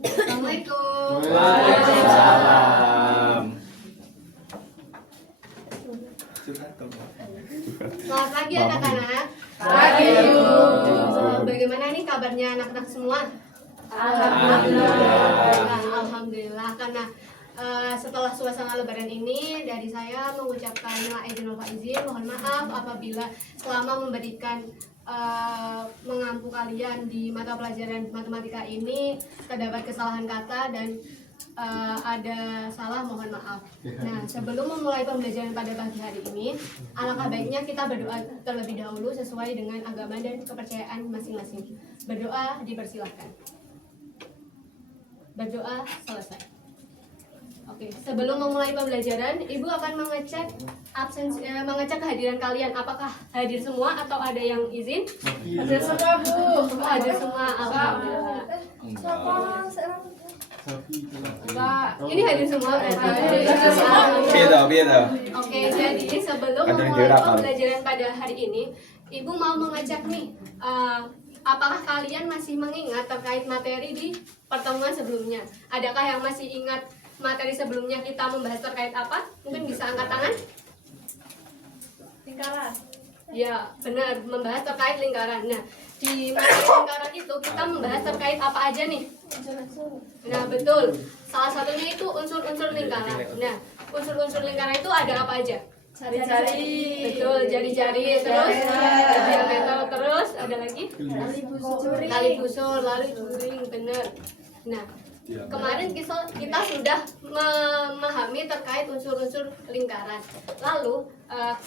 Assalamualaikum. Waalaikumsalam. Selamat pagi anak-anak. Pagi, Bu. Bagaimana nih kabarnya anak-anak semua? Alhamdulillah. Alhamdulillah. Karena setelah suasana lebaran ini dari saya mengucapkan izin wal faizin, mohon maaf apabila selama memberikan mengampu kalian di mata pelajaran matematika ini terdapat kesalahan kata dan ada salah, mohon maaf. Nah, sebelum memulai pembelajaran pada pagi hari ini, alangkah baiknya kita berdoa terlebih dahulu sesuai dengan agama dan kepercayaan masing-masing. Berdoa dipersilahkan. Berdoa selesai. Oke, sebelum memulai pembelajaran, Ibu akan mengecek mengecek kehadiran kalian. Apakah hadir semua atau ada yang izin? Hadir semua, Bu. Hadir semua, alhamdulillah. Ini hadir semua berarti. Beda. Oke, jadi sebelum Kadang memulai gerak, Bang. pembelajaran pada hari ini, Ibu mau mengecek nih, apakah kalian masih mengingat terkait materi di pertemuan sebelumnya? Adakah yang masih ingat materi sebelumnya kita membahas terkait apa? Mungkin bisa angkat tangan? Lingkaran. Ya, benar, membahas terkait lingkaran. Nah, di materi lingkaran itu kita membahas terkait apa aja nih? Nah, betul. Salah satunya itu unsur-unsur lingkaran. Nah, unsur-unsur lingkaran itu ada apa aja? Jari-jari. Betul, jari-jari, terus diameter, terus ada lagi? Tali busur, lalu juring, benar. Nah, kemarin kita sudah memahami terkait unsur-unsur lingkaran. Lalu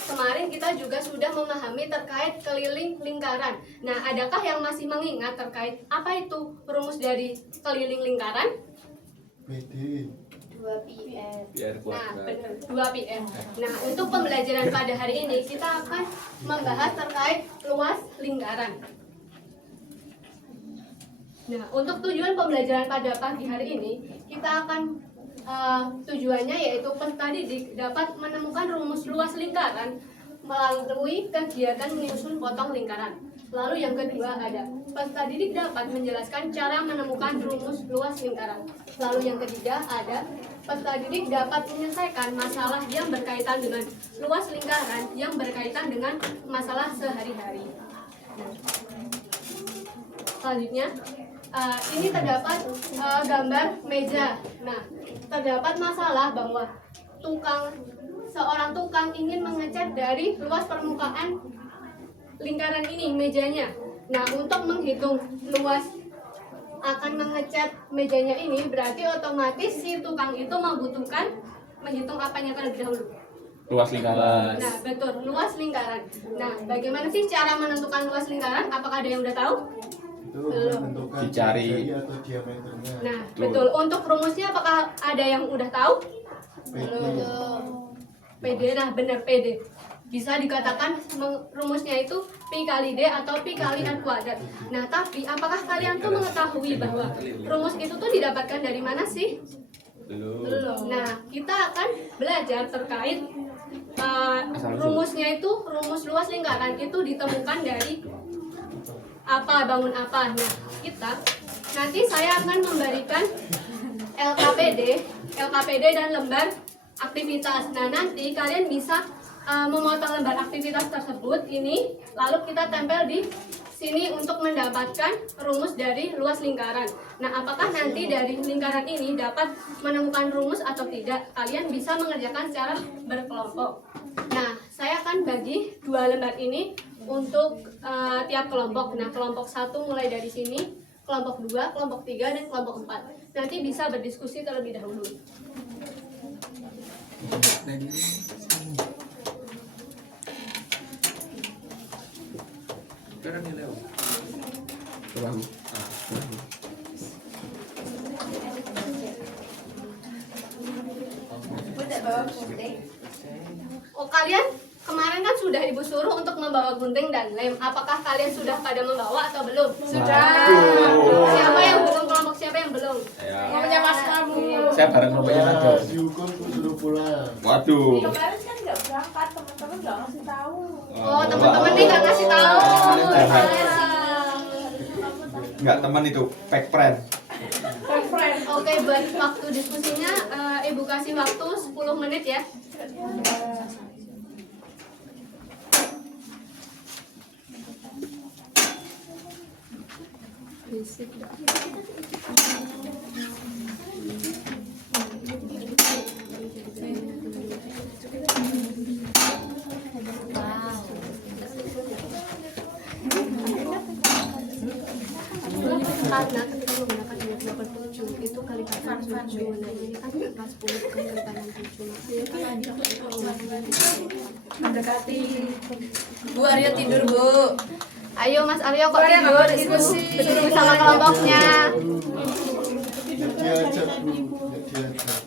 kemarin kita juga sudah memahami terkait keliling lingkaran. Nah, adakah yang masih mengingat terkait apa itu rumus dari keliling lingkaran? 2πr. Nah, benar, 2πr. Nah, untuk pembelajaran pada hari ini kita akan membahas terkait luas lingkaran. Nah, untuk tujuan pembelajaran pada pagi hari ini, kita akan tujuannya yaitu peserta didik dapat menemukan rumus luas lingkaran melalui kegiatan menyusun potong lingkaran. Lalu yang kedua ada peserta didik dapat menjelaskan cara menemukan rumus luas lingkaran. Lalu yang ketiga ada peserta didik dapat menyelesaikan masalah yang berkaitan dengan luas lingkaran yang berkaitan dengan masalah sehari-hari. Nah, selanjutnya ini terdapat gambar meja. Nah, terdapat masalah bahwa seorang tukang ingin mengecat dari luas permukaan lingkaran ini, mejanya. Nah, untuk menghitung luas akan mengecat mejanya ini, berarti otomatis si tukang itu membutuhkan menghitung apanya terlebih dahulu? Luas lingkaran. Nah, betul, luas lingkaran. Nah, bagaimana sih cara menentukan luas lingkaran? Apakah ada yang udah tahu? Menentukan Dicari. jari atau diameternya. Nah, betul. Untuk rumusnya apakah ada yang udah tahu? PD. Nah, benar, PD. Bisa dikatakan rumusnya itu Pi kali D atau Pi kali R kuadrat. Nah, tapi apakah kalian tuh mengetahui bahwa rumus itu tuh didapatkan dari mana sih? Belum. Nah, kita akan belajar terkait rumusnya itu, rumus luas lingkaran itu ditemukan dari apa, bangun apa. Nah, nanti saya akan memberikan LKPD dan lembar aktivitas. Nah, nanti kalian bisa memotong lembar aktivitas tersebut ini, lalu kita tempel di sini untuk mendapatkan rumus dari luas lingkaran. Nah, apakah nanti dari lingkaran ini dapat menemukan rumus atau tidak? Kalian bisa mengerjakan secara berkelompok. Nah, saya akan bagi dua lembar ini untuk tiap kelompok. Nah, kelompok 1 mulai dari sini, kelompok 2, kelompok 3, dan kelompok 4. Nanti bisa berdiskusi terlebih dahulu. Oh, kalian kemarin kan sudah Ibu suruh untuk membawa gunting dan lem. Apakah kalian sudah pada membawa atau belum? Sudah. Siapa yang belum? Kelompok siapa yang belum? Maunya Mas kamu. Saya bareng kelompoknya Nadia. Dihukum suruh pulang. Waduh. Kemarin kan nggak berangkat, teman-teman nggak ngasih tahu. Oh, teman-teman nih nggak ngasih tahu. Enggak, teman itu fake friend. Friend. Oke, buat waktu diskusinya Ibu kasih waktu 10 menit ya. Karena ketika menggunakan 2/7 itu kali kanan 7. Nah ini kan pas 10 kali kanan 7. Mendekati. Bu Aryo tidur, Bu. Ayo Mas Aryo kok tidur diskusi sama kelompoknya. Diajak Bu, diajak.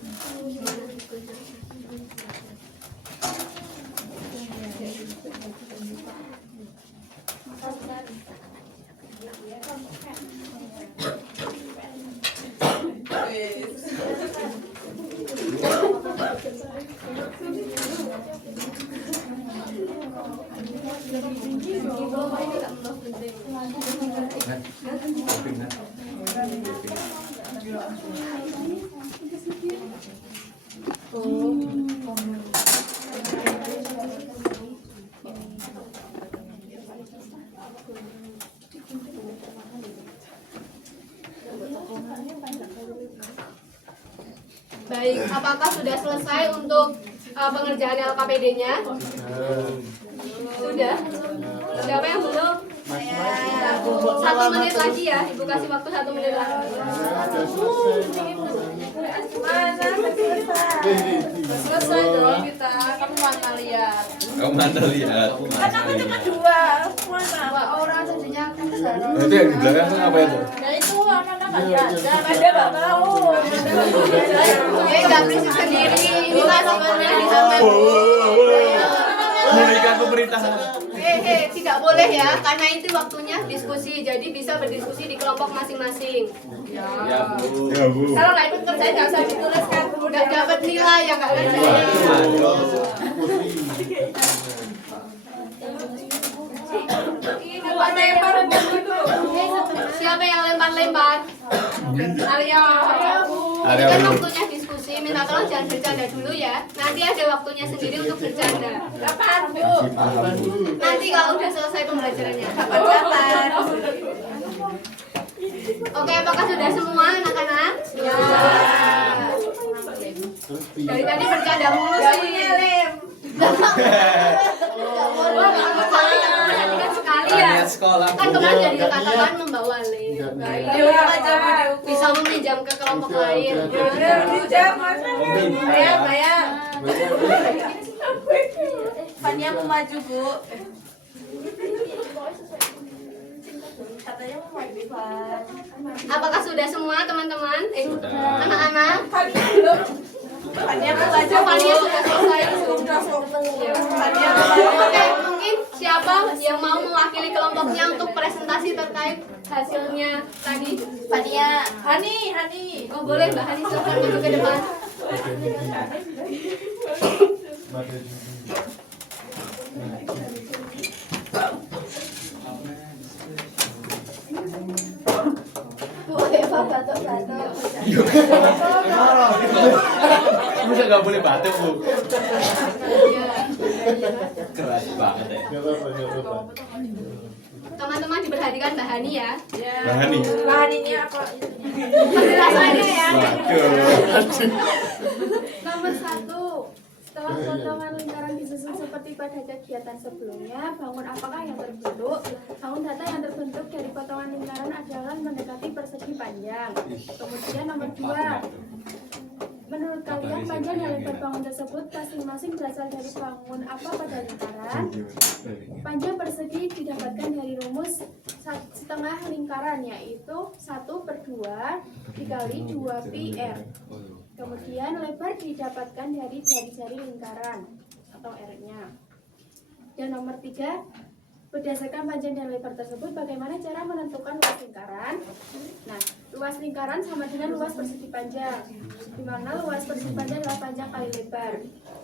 Baik, apakah sudah selesai untuk pengerjaan LKPD-nya? Sudah? Siapa yang belum? 1 menit lagi ya, Ibu kasih waktu 1 menit lagi. Selesai dong kita. Kamu mana lihat? Kamu mana lihat? Kan aku cuma 2. Mana? 2 orang saja kan baru. Itu yang di belakang tuh apa itu? Nah itu anak-anak nggak ada. Ada nggak tahu. Nggak berisik sendiri, ini kan sebenarnya di sana. Memulihkan pemerintahan. Tidak boleh ya, karena itu waktunya diskusi, jadi bisa berdiskusi di kelompok masing-masing. Ya Bu. Ya Bu. Kalau nggak ikut kerja nggak usah dituliskan. Udah dapat nilai ya nggak kerjain. Siapa yang lempar-lempar? Aryo. Ini kan waktunya diskusi, minta tolong jangan bercanda dulu ya. Nanti ada waktunya sendiri untuk bercanda. Kapan, Bu? Nanti kalau udah selesai pembelajarannya. Kapan? Oke, apakah sudah semua anak-anak? Ya. Dari tadi bercanda mulu sih. Perhatikan sekali ya. Kan kemarin dari katakan membawa lem. Bisa meminjam ke kelompok lain. Fania mau maju, Bu. Katanya mau maju, Pak. Apakah sudah semua teman-teman? Anak-anak? Fania mau maju. Oh, Fania sudah selesai. Oke, mungkin siapa yang mau mewakili kelompoknya untuk presentasi terkait hasilnya tadi? Fania. Hani. Oh, boleh Mbak Hani, silakan maju ke depan. Masa nggak boleh batuk Bu? Keras banget ya. Nggak apa-apa. Teman-teman diperhatikan Mbak Hani ya. Bahani. Haninya apa? Penjelasannya ya. Waduh. Nomor 1, setelah potongan lingkaran disusun seperti pada kegiatan sebelumnya, bangun apakah yang terbentuk? Bangun data yang terbentuk dari potongan lingkaran adalah mendekati persegi panjang. Kemudian nomor 2, menurut kalian panjang dan lebar bangun tersebut masing-masing berasal dari bangun apa pada lingkaran? Panjang persegi didapatkan dari rumus setengah lingkaran, yaitu 1/2 dikali 2πr. Kemudian lebar didapatkan dari jari-jari lingkaran atau R-nya. Dan nomor 3, berdasarkan panjang dan lebar tersebut, bagaimana cara menentukan luas lingkaran? Nah, luas lingkaran sama dengan luas persegi panjang, di mana luas persegi panjang adalah panjang kali lebar.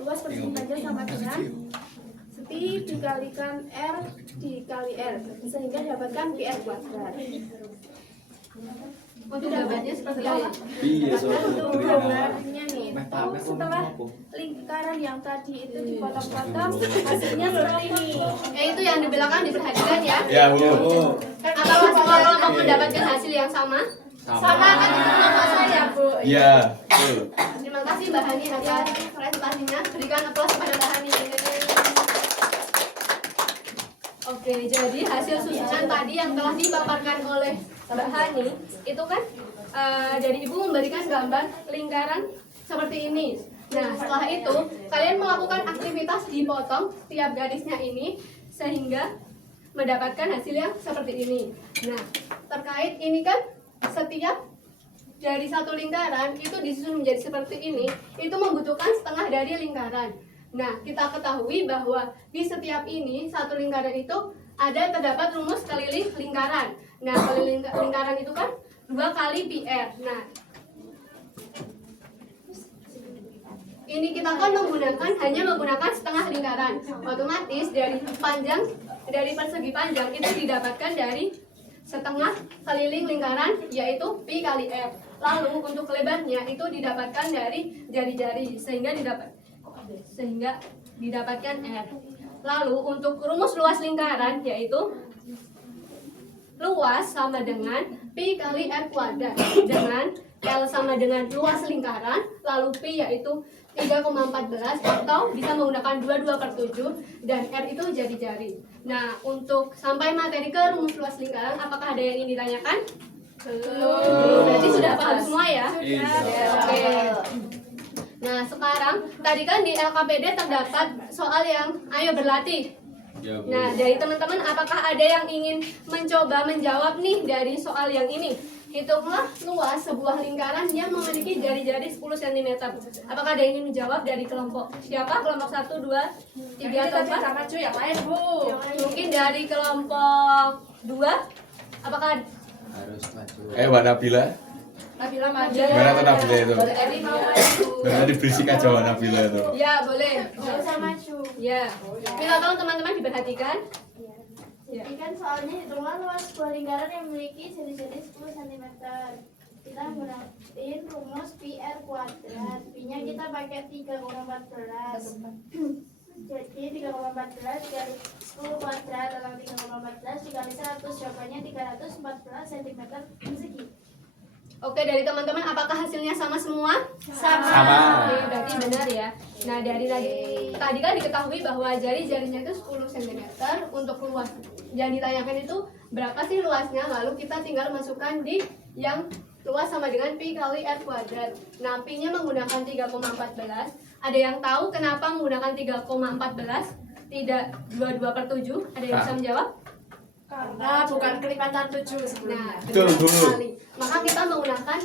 Luas persegi panjang sama dengan pi dikalikan R dikali R, sehingga dapatkan PR kuadrat. Untuk gambarnya seperti ini. Iya, Untuk gambarnya nih, Meh, Pak, setelah lingkaran yang tadi itu dipotong-potong, hasilnya seperti ini. Itu yang di belakang diperhatikan ya. Ya, Bu. Apakah semua kelompok mendapatkan hasil yang sama? Sama kan itu kelompok saya, Bu. Iya, betul. Terima kasih Mbak Hani atas presentasinya. Berikan aplaus kepada Mbak Hani. Oke, jadi hasil susunan tadi yang telah dipaparkan oleh Mbak Hani itu kan dari Ibu memberikan gambar lingkaran seperti ini. Nah, setelah itu kalian melakukan aktivitas dipotong tiap garisnya ini sehingga mendapatkan hasil yang seperti ini. Nah, terkait ini kan setiap dari satu lingkaran itu disusun menjadi seperti ini, itu membutuhkan setengah dari lingkaran. Nah, kita ketahui bahwa di setiap ini, satu lingkaran itu terdapat rumus keliling lingkaran. Nah, keliling lingkaran itu kan 2 kali PR. Nah, ini kita kan hanya menggunakan setengah lingkaran. Otomatis dari persegi panjang itu didapatkan dari setengah keliling lingkaran, yaitu pi kali r. Lalu untuk lebarnya itu didapatkan dari jari-jari sehingga didapatkan r. Lalu untuk rumus luas lingkaran yaitu luas sama dengan pi kali r kuadrat, dengan L sama dengan luas lingkaran, lalu pi yaitu 3,14 atau bisa menggunakan 22/7 dan R itu jari-jari. Nah, untuk sampai materi ke rumus luas lingkaran, apakah ada yang ingin ditanyakan? Belum. Berarti sudah paham semua ya? Iya. Oke. Nah, sekarang tadi kan di LKPD terdapat soal yang ayo berlatih. Ya, Bu. Nah, dari teman-teman apakah ada yang ingin mencoba menjawab nih dari soal yang ini? Hitunglah luas sebuah lingkaran yang memiliki jari-jari 10 cm. Apakah ada yang ingin menjawab dari kelompok siapa? Kelompok 1, 2, 3, atau 4? Sama cuy yang lain, Bu. Mungkin dari kelompok 2? Apakah Harus maju. Wanabila. Nabila maju. Mana tuh Nabila itu? Eri mau maju? Berarti berisik aja Wanabila itu. Ya, boleh. Nggak usah maju. Ya. Minta tolong teman-teman diperhatikan. Ya. Ini kan soalnya hitunglah luas sebuah lingkaran yang memiliki jari-jari 10 cm. Kita gunain rumus pi r kuadrat. Pi-nya kita pakai 3,14. Jadi 3,14 dikali 10 kuadrat atau 3,14 dikali 100, jawabannya 314 cm persegi. Oke, dari teman-teman apakah hasilnya sama semua? Sama. Oke, berarti benar ya. Nah, dari tadi kan diketahui bahwa jari-jarinya itu 10 cm untuk luas. Yang ditanyakan itu berapa sih luasnya? Lalu kita tinggal masukkan di yang luas sama dengan pi kali r kuadrat. Nah, pi-nya menggunakan 3,14. Ada yang tahu kenapa menggunakan 3,14? Tidak 22/7? Ada yang bisa menjawab? Karena bukan kelipatan 7 Nah, sebelumnya. Betul, benar Bu. sekali. Maka kita menggunakan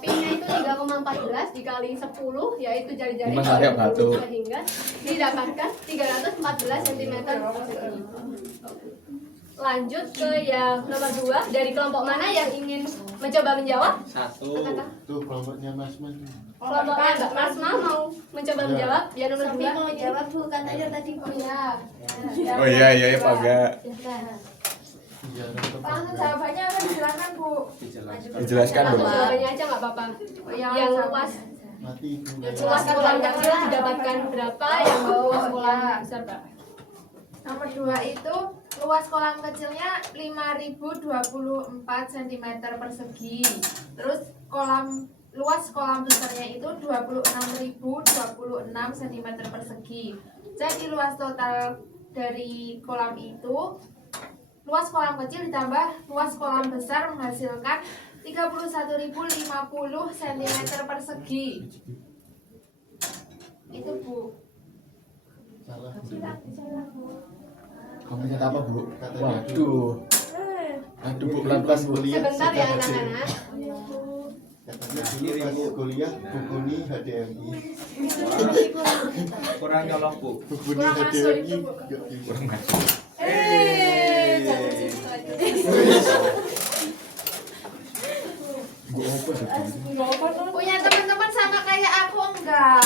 pi-nya itu 3,14 dikali 10, yaitu jari-jari Mas Arya batu. sehingga didapatkan 314 cm persegi. Lanjut ke yang nomor 2. Dari kelompok mana yang ingin mencoba menjawab? Satu. Kata Tuh kelompoknya Mas Mas. kelompoknya Mbak Masma mau mencoba Ya. menjawab? Ya nomor 2. Mau jawab bukan aja tadi Bu ya. Oh iya Pak Ga. Iya, Langsung jawabannya akan dijelaskan Bu. Dijelaskan Langsung dong. jawabannya aja nggak apa-apa. Yang luas mati ibu. luas kolam kecil didapatkan berapa? Yang luas kolam besar Pak? Nomor 2 itu luas kolam kecilnya 5024 cm persegi. Terus luas kolam besarnya itu 26.026 cm persegi. Jadi luas total dari kolam itu, luas kolam kecil ditambah luas kolam besar menghasilkan 31.050 cm persegi. Itu Bu. Salah. Kamu ingat apa, Bu? Katanya Waduh. Aduh, Bu, pelan-pelan, Bu. Sebentar ya anak-anak. Katanya dulu pas kuliah Bukuni HDMI. Kurang nyolong, Bu. Bukuni Kurang masuk HDMI. itu, Bu. Kurang masuk. Jangan situ aja. Bu, apa sih? Punya teman-teman sama kayak aku enggak?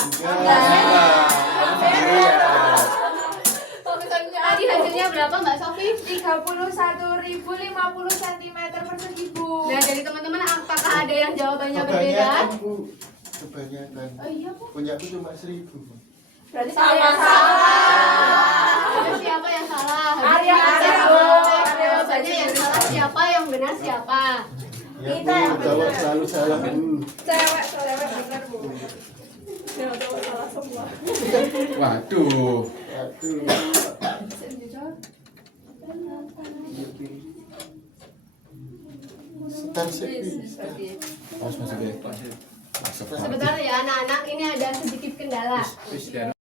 Tadi hasilnya berapa Mbak Sofi? 31.050 cm persegi, Bu. Nah, dari teman-teman apakah ada yang jawabannya berbeda? Kebanyakan Bu, kebanyakan. Oh iya, Bu. Punya aku cuma 1.000 Bu. Berarti Sama, saya Ada siapa yang salah? Arya, Ada Arya, Bu. Arya. Jawabannya yang salah siapa, yang benar siapa? Ya Kita yang Bu, jawab selalu salah Bu. Cewek bener, Bu. Ya, cowok salah semua. Waduh. Aduh. Setan sepi. Pas masuk deh. Masuk. Sebentar ya anak-anak, ini ada sedikit kendala. Wis, Dan.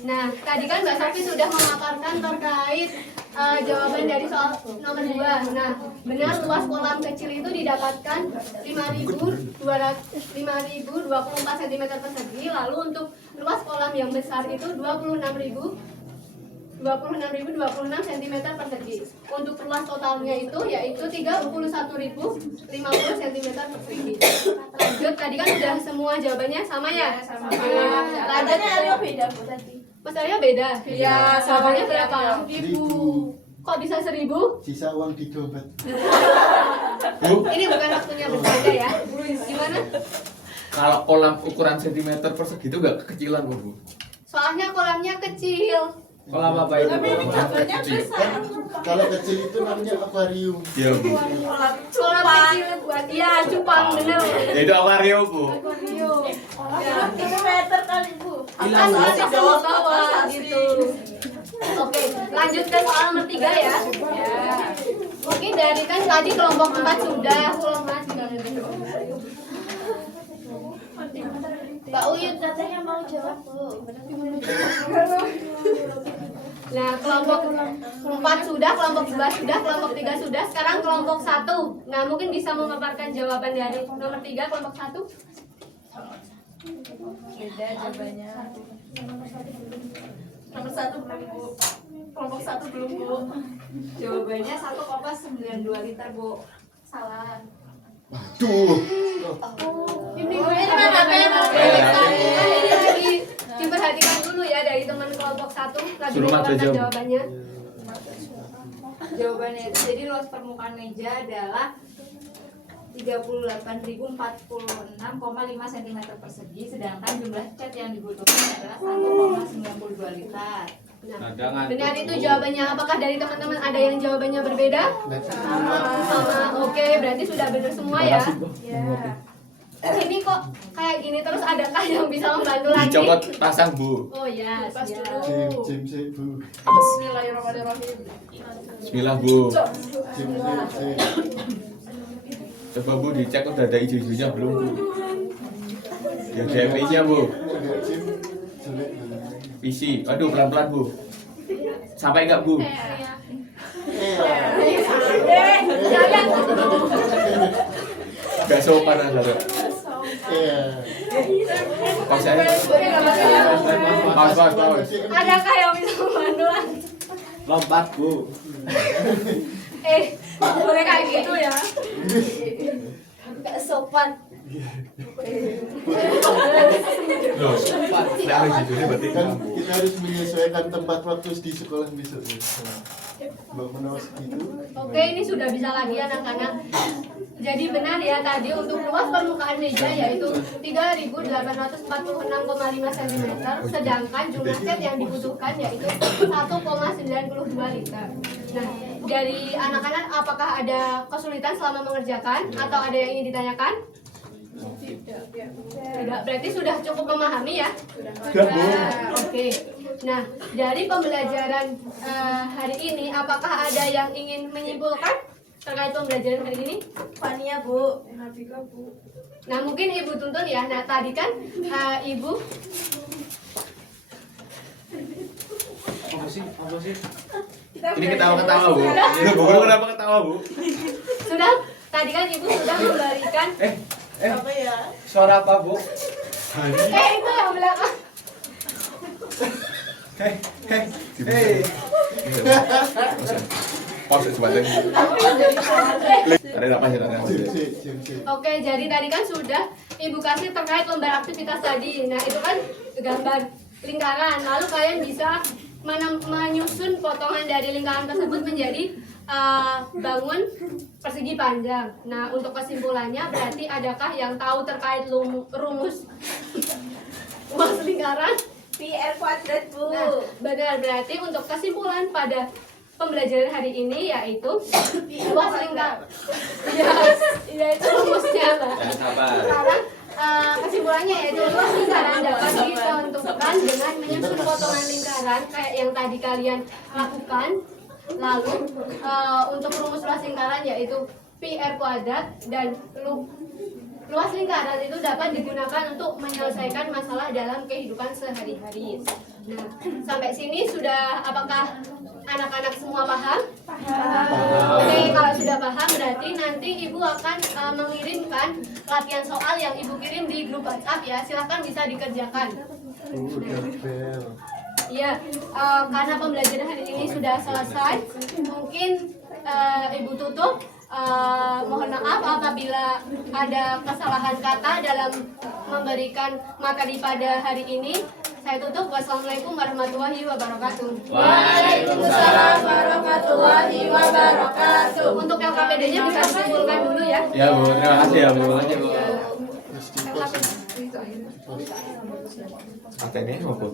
Nah, tadi kan Mbak Sofi sudah memaparkan terkait jawaban dari soal nomor 2. Nah, benar luas kolam kecil itu didapatkan 5.024 cm persegi. Lalu untuk luas kolam yang besar itu 26.026 cm persegi. Untuk luas totalnya itu yaitu 31.050 cm persegi. Lanjut, tadi kan sudah semua jawabannya sama ya? Sama. Lanjut. Katanya Aryo beda, Bu, tadi. Mas Arya beda? Iya, Jawabannya sama. berapa? 1.000. Kok bisa 1.000? Sisa uang di dompet. Bu, Ini bukan waktunya bercanda ya. Gimana? kalau kolam ukuran sentimeter persegi itu gak kekecilan Bu. Soalnya kolamnya kecil. Kolam apa itu? Tapi ini jawabannya Kecil. besar. Kalau kecil itu namanya akuarium. Iya Bu. Kolam kecil buat iya cupang bener. Ya itu akuarium Bu. Akuarium. Ini meter kali, Bu. Kan masih bawah gitu. Oke, lanjut ke soal nomor 3 ya. Ya. Mungkin dari kan tadi kelompok 4 sudah, kelompok 4 Mbak Uyut katanya mau jawab, Bu. Nah, kelompok 4 sudah, kelompok 2 sudah, kelompok 3 sudah. Sekarang kelompok 1. Nah, mungkin bisa memaparkan jawaban dari nomor 3 kelompok 1. Beda jawabannya. Nomor 1 belum, Bu. Kelompok 1 belum, Bu. Jawabannya 1,92 liter, Bu. Salah. Waduh. Ini mana pena? ini lagi diperhatikan dulu ya dari teman kelompok 1 lagi Suruh Mas memaparkan jawab. jawabannya. Jawabannya itu jadi luas permukaan meja adalah 38.046,5 cm persegi, sedangkan jumlah cat yang dibutuhkan adalah 1,92 liter. Nah, benar itu jawabannya. Apakah dari teman-teman ada yang jawabannya berbeda? Sama. Oke, berarti sudah benar semua ya. Ini kok kayak gini terus, adakah yang bisa membantu lagi? Dicopot pasang Bu. Oh ya, Pas siap. dulu. Jim Bu. Bismillahirrahmanirrahim. Bismillah Bu. Jim. Coba Bu dicek udah ada hijau-hijaunya belum Bu. Ya DMI-nya Bu. Enggak Jim. Jelek dulu. Isi. Aduh pelan-pelan Bu. Sampai enggak Bu? Gak sopan ada. Iya. Pas saya. Pas. Adakah yang bisa membantu lagi? Lompat Bu. Boleh kayak gitu ya? Gak sopan. Loh, sopan. Nah, hijaunya berarti Kan kita harus menyesuaikan tempat waktu di sekolah besok ya. Mbak Menawas gitu. Oke, ini sudah bisa lagi anak-anak. Jadi benar ya tadi untuk luas permukaan meja yaitu 3.846,5 cm, sedangkan jumlah cat yang dibutuhkan yaitu 1,92 liter. Nah, dari anak-anak apakah ada kesulitan selama mengerjakan atau ada yang ingin ditanyakan? Tidak, berarti sudah cukup memahami ya? Sudah. Oke. Nah, dari pembelajaran hari ini, apakah ada yang ingin menyimpulkan terkait pembelajaran hari ini? Fania, Bu. Nabila, Bu. Nah, mungkin Ibu tuntun ya. Nah, tadi kan Ibu Apa sih? Kita Ini ketawa-ketawa Bu. Bu kenapa ketawa Bu? sudah, tadi kan Ibu sudah memberikan. apa ya? Suara apa Bu? Itu yang belakang. Hei. Pause sebentar. Ada apa sih? Jim. Oke, jadi tadi kan sudah Ibu kasih terkait lembar aktivitas tadi. Nah, itu kan gambar lingkaran. Lalu kalian bisa menyusun potongan dari lingkaran tersebut menjadi bangun persegi panjang. Nah, untuk kesimpulannya berarti adakah yang tahu terkait rumus luas lingkaran? PR kuadrat, Bu. Nah, benar, berarti untuk kesimpulan pada pembelajaran hari ini yaitu luas lingkaran. Ya, itu rumusnya, Mbak. Jangan sabar. Sekarang kesimpulannya yaitu luas lingkaran dapat ditentukan dengan menyusun potongan lingkaran kayak yang tadi kalian lakukan. Lalu untuk rumus luas lingkaran yaitu PR kuadrat dan luas lingkaran itu dapat digunakan untuk menyelesaikan masalah dalam kehidupan sehari-hari. Nah, sampai sini sudah apakah anak-anak semua paham? Oke, kalau sudah paham berarti nanti Ibu akan mengirimkan latihan soal yang Ibu kirim di grup WhatsApp ya. Silahkan bisa dikerjakan. Udah bel. Ya, karena pembelajaran hari ini sudah selesai, mungkin Ibu tutup. Mohon maaf apabila ada kesalahan kata dalam memberikan materi pada hari ini. Saya tutup. Wassalamualaikum warahmatullahi wabarakatuh. Waalaikumsalam warahmatullahi wabarakatuh. Untuk LKPD-nya bisa disimpulkan dulu ya. Ya Bu, terima kasih ya Bu. Terus di pos. Atennya apa Bu?